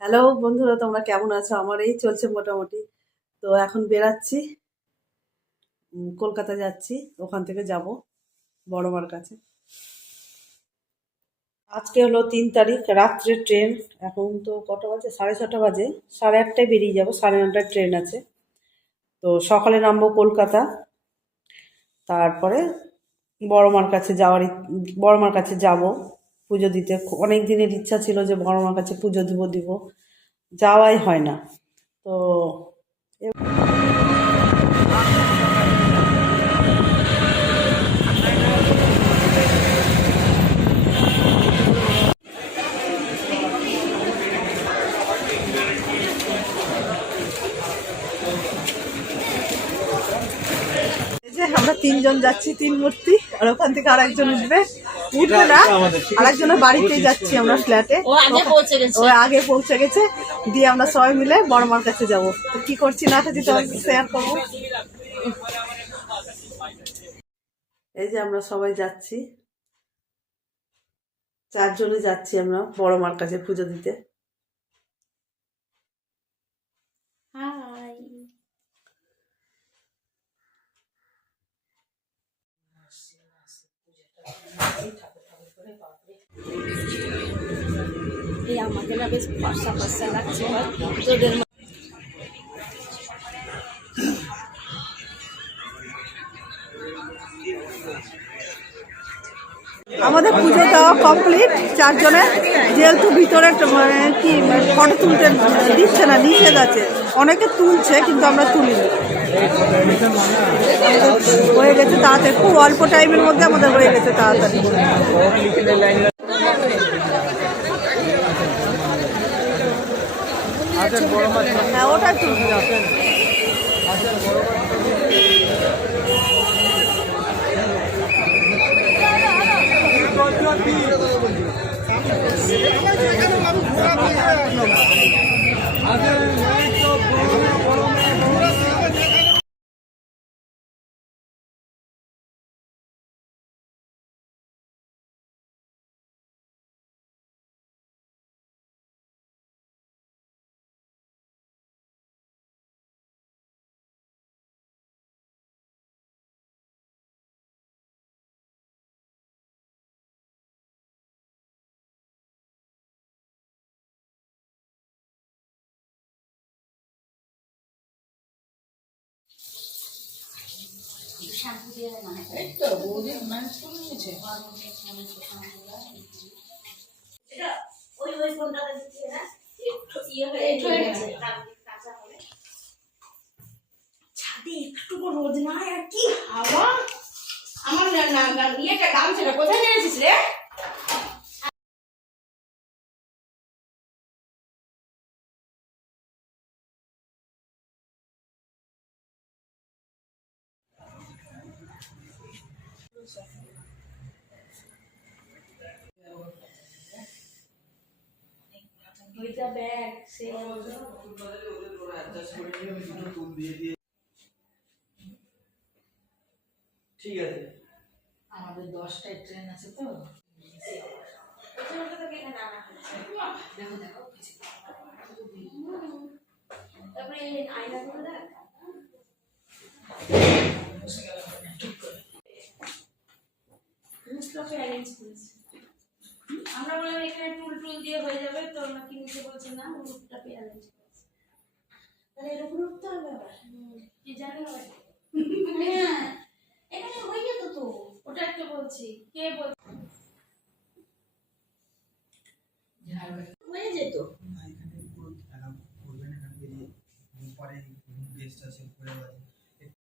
Hello বন্ধুরা, তোমরা কেমন আছো? আমার এই চলছে মোটামুটি। তো এখন বেরাচ্ছি, কলকাতা যাচ্ছি, ওখান থেকে যাব বড় মার কাছে। আজকে হলো 3 তারিখ, রাত্রে ট্রেন। এখন তো কটা বাজে? 6:30 বাজে। 8:30টায় বেরিয়ে যাব, 9:30টায় ট্রেন আছে। তো সকালে নামবো কলকাতা। তারপরে বড় মার কাছে বড় মার কাছে যাব পুজো দিতে। অনেক দিনের ইচ্ছা ছিল যে বড় মার কাছে পুজো দিব, যাওয়াই হয় না। তো এই যে আমরা 3জন যাচ্ছি, 3 মূর্তি। আর ওখান থেকে আরেকজন উঠবে না, আরেকজনের বাড়িতেই যাচ্ছি আমরা, ফ্ল্যাটে। ও আগে পৌঁছে গেছে, দিয়ে আমরা সবাই মিলে বড় মার কাছে যাবো। তো কি করছি না করছি তোমাকে শেয়ার করবো। এই যে আমরা সবাই যাচ্ছি, 4জনে যাচ্ছি আমরা বড় মার কাছে পুজো দিতে। এই আমাকে না বেশ ফর্সা ফর্সা লাগছে তোদের। আমাদের পুজো দেওয়া কমপ্লিট 4জনের। যেহেতু ভিতরে মানে কি ফটো তুলতে দিচ্ছে না, নিষেধ আছে। অনেকে তুলছে কিন্তু আমরা তুলিনি। হয়ে গেছে তাড়াতাড়ি, খুব অল্প টাইমের মধ্যে আমাদের হয়ে গেছে তাড়াতাড়ি। হ্যাঁ, ওটা তুলবি। ছাদে একটুকু রোদ নাই, আর কি হাওয়া! আমার ইয়েটা গামছাটা কোথায় নিয়েছিস রে? ওইটা ব্যাগ সে ঠিক আছে। আমাদের 10টায় ট্রেন আছে তো। দেখো দেখো তারপরে আয়না করে দেখ। আমরা বললাম এখানে টুল টুল দিয়ে হয়ে যাবে, তো আমরা কি নিতে বলছি না, রুটটা অ্যারেঞ্জ করেছি। তাহলে এরকম উঠতে হবে আবার, কি জানি হবে। হ্যাঁ, এখানে হয়ে যেত তো, ওটা একটা বলছি। কে বল হয়ে যেত। এখানে পুরো খেলা করবেন, এখানে পরে গেস্ট আছে, পরে